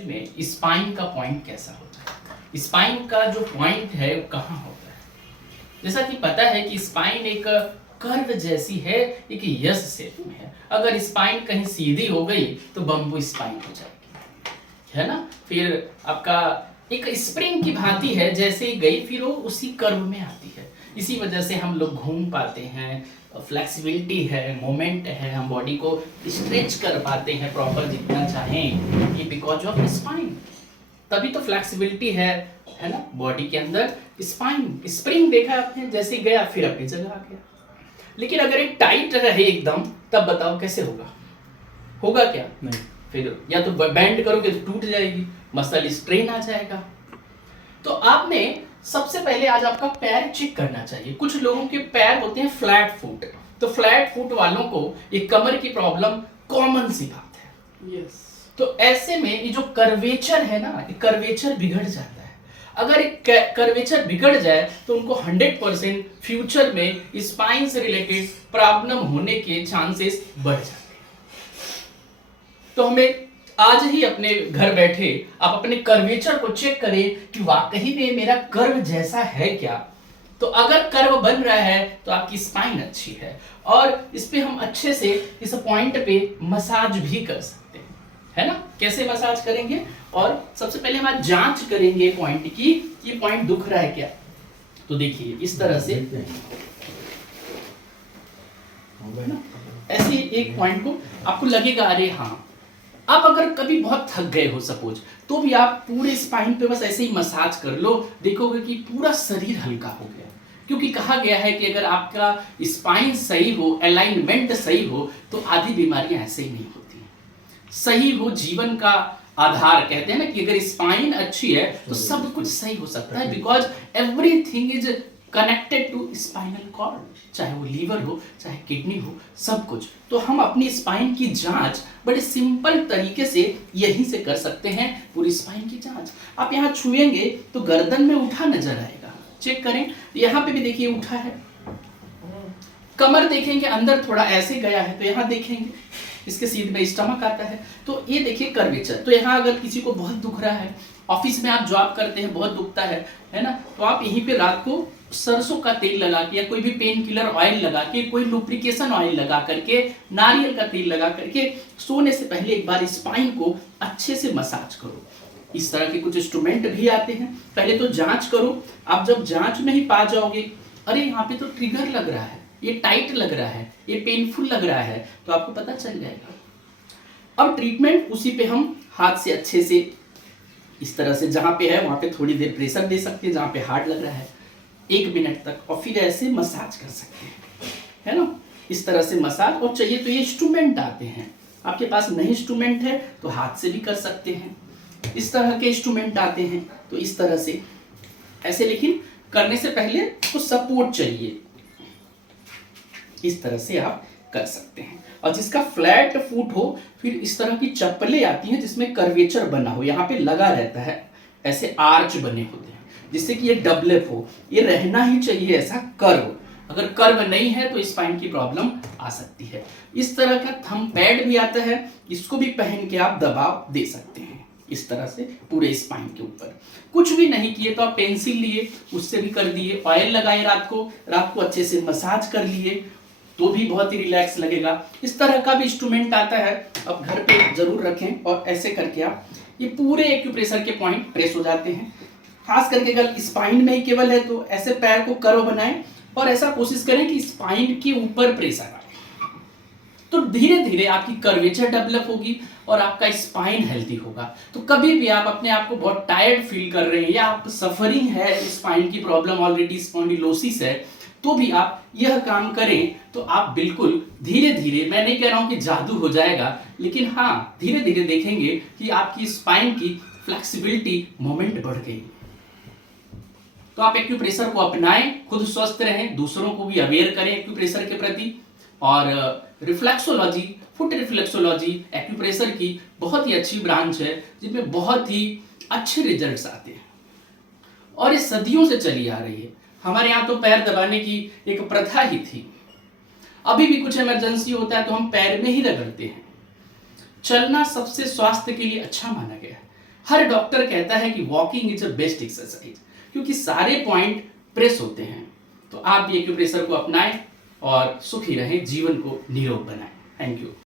में स्पाइन का पॉइंट कैसा होता है, स्पाइन का जो पॉइंट है वो कहाँ होता है। जैसा कि पता है कि स्पाइन एक कर्व जैसी है, एक यस शेप में है। अगर स्पाइन कहीं सीधी हो गई तो बम्बू स्पाइन हो जाएगी, है ना। फिर आपका एक स्प्रिंग की भांति है, जैसे ही गई फिर वो उसी कर्व में आती है। इसी वजह से हम लोग घूम पाते हैं, फ्लेक्सिबिलिटी है, मोमेंट है, हम बॉडी को स्ट्रेच कर पाते हैं प्रॉपर जितना चाहें, ये बिकॉज ऑफ स्पाइन। तभी तो फ्लेक्सिबिलिटी है ना बॉडी के अंदर। स्पाइन स्प्रिंग देखा आपने, जैसे गया फिर अपनी जगह आ गया। लेकिन अगर एक टाइट रहे एकदम, तब बताओ कैसे होगा, होगा क्या? नहीं। फिर या तो बेंड करोगे तो टूट जाएगी, मसल स्ट्रेन आ जाएगा। तो आपने सबसे पहले आज आपका पैर चेक करना चाहिए। कुछ लोगों के पैर होते हैं फ्लैट फुट, तो फ्लैट फुट वालों को ये कमर की प्रॉब्लम कॉमन सी बात है। यस। तो ऐसे में ये जो कर्वेचर है ना, ये कर्वेचर बिगड़ जाता है। अगर एक कर्वेचर बिगड़ जाए तो उनको 100% फ्यूचर में स्पाइन से रिलेटेड प्रॉब्लम होने के चांसेस बढ़ जाते हैं। तो हमें आज ही अपने घर बैठे आप अपने कर्वेचर को चेक करें कि वाकई में मेरा कर्व जैसा है क्या। तो अगर कर्व बन रहा है तो आपकी स्पाइन अच्छी है, और इस पे हम अच्छे से इस पॉइंट पे मसाज भी कर सकते हैं, है ना। कैसे मसाज करेंगे? और सबसे पहले हम आज जांच करेंगे पॉइंट की, ये पॉइंट दुख रहा है क्या। तो देखिए इस तरह से ऐसे एक पॉइंट को आपको लगेगा, अरे हाँ। आप अगर कभी बहुत थक गए हो सपोज, तो भी आप पूरे स्पाइन पे बस ऐसे ही मसाज कर लो, देखोगे कि पूरा शरीर हल्का हो गया। क्योंकि कहा गया है कि अगर आपका स्पाइन सही हो, अलाइनमेंट सही हो, तो आधी बीमारियां ऐसे ही नहीं होती हैं। सही हो जीवन का आधार, कहते हैं ना कि अगर स्पाइन अच्छी है तो सब कुछ सही हो सकता है, because everything is connected to spinal cord, चाहे वो लीवर हो, चाहे किडनी हो, सब कुछ। तो हम अपनी स्पाइन की जांच बड़े सिंपल तरीके से यहीं से कर सकते हैं। पूरी स्पाइन की जांच आप यहाँ छुएंगे तो गर्दन में उठा नजर आएगा, चेक करें। यहाँ पे भी देखिए उठा है। कमर देखेंगे अंदर थोड़ा ऐसे गया है, तो यहाँ देखेंगे इसके सीध में स्टमक आता है, तो ये देखिए कर्वेचर। तो यहाँ अगर किसी को बहुत दुख रहा है, ऑफिस में आप जॉब करते हैं, बहुत दुखता है ना, तो आप यहीं पे रात को सरसों का तेल लगा के या कोई भी पेन किलर ऑयल लगा के, कोई लुब्रिकेशन ऑयल लगा करके, नारियल का तेल लगा करके सोने से पहले एक बार स्पाइन को अच्छे से मसाज करो। इस तरह के कुछ इंस्ट्रूमेंट भी आते हैं। पहले तो जांच करो। आप जब जांच में ही पा जाओगे, अरे यहाँ पे तो ट्रिगर लग रहा है, ये टाइट लग रहा है, ये पेनफुल लग रहा है, तो आपको पता चल जाएगा। अब ट्रीटमेंट उसी पे हम हाथ से अच्छे से इस तरह से, जहां पे है वहां पे थोड़ी देर प्रेशर दे सकते हैं, जहां पे हार्ड लग रहा है 1 मिनट तक, और फिर ऐसे मसाज कर सकते हैं, है ना। इस तरह से मसाज। और चाहिए तो ये इंस्ट्रूमेंट आते हैं, आपके पास नहीं इंस्ट्रूमेंट है तो हाथ से भी कर सकते हैं। इस तरह के इंस्ट्रूमेंट आते हैं, तो इस तरह से ऐसे, लेकिन करने से पहले तो सपोर्ट चाहिए। इस तरह से आप कर सकते हैं। और जिसका फ्लैट फुट हो, फिर इस तरह की चप्पलें आती हैं जिसमें कर्वेचर बना हो, यहाँ पे लगा रहता है, ऐसे आर्च बने होते हैं जिससे कि ये डेवलप हो। ये रहना ही चाहिए ऐसा कर्व। अगर कर्व नहीं है तो स्पाइन की प्रॉब्लम आ सकती है। इस तरह का थंब पैड भी आता है, इसको भी पहन के आप दबाव दे सकते हैं इस तरह से पूरे स्पाइन के ऊपर। कुछ भी नहीं किए तो आप पेंसिल लिए, उससे भी कर दिए। ऑयल लगाए रात को अच्छे से मसाज कर लिए, तो भी बहुत ही रिलैक्स लगेगा। इस तरह का भी इंस्ट्रूमेंट आता है, अब घर पे जरूर रखें। और ऐसे करके आप ये पूरे एक्यूप्रेशर के पॉइंट प्रेस हो जाते हैं। खास करके अगर स्पाइन में ही केवल है तो ऐसे पैर को कर्व बनाएं और ऐसा कोशिश करें कि स्पाइन के ऊपर प्रेशर आए, तो धीरे धीरे आपकी कर्वेचर डेवलप होगी और आपका स्पाइन हेल्दी होगा। तो कभी भी आप अपने आप को बहुत टायर्ड फील कर रहे हैं, या आप सफरिंग है स्पाइन की प्रॉब्लम, ऑलरेडी स्पॉन्डिलोसिस है, तो भी आप यह काम करें तो आप बिल्कुल धीरे धीरे, मैं नहीं कह रहा हूं कि जादू हो जाएगा, लेकिन हाँ धीरे धीरे देखेंगे कि आपकी स्पाइन की फ्लेक्सिबिलिटी, मोमेंट बढ़ गई। तो आप एक्यूप्रेशर को अपनाएं, खुद स्वस्थ रहें, दूसरों को भी अवेयर करें एक्यूप्रेशर के प्रति। और रिफ्लेक्सोलॉजी, फुट रिफ्लेक्सोलॉजी एक्यूप्रेशर की बहुत ही अच्छी ब्रांच है, जिसमें बहुत ही अच्छे रिजल्ट्स आते हैं और ये सदियों से चली आ रही है। हमारे यहाँ तो पैर दबाने की एक प्रथा ही थी। अभी भी कुछ इमरजेंसी होता है तो हम पैर में ही रगड़ते हैं। चलना सबसे स्वास्थ्य के लिए अच्छा माना गया है। हर डॉक्टर कहता है कि walking is a best exercise, क्योंकि सारे पॉइंट प्रेस होते हैं। तो आप भी एक्यूप्रेशर को अपनाएं और सुखी रहें, जीवन को निरोग बनाएं। Thank you.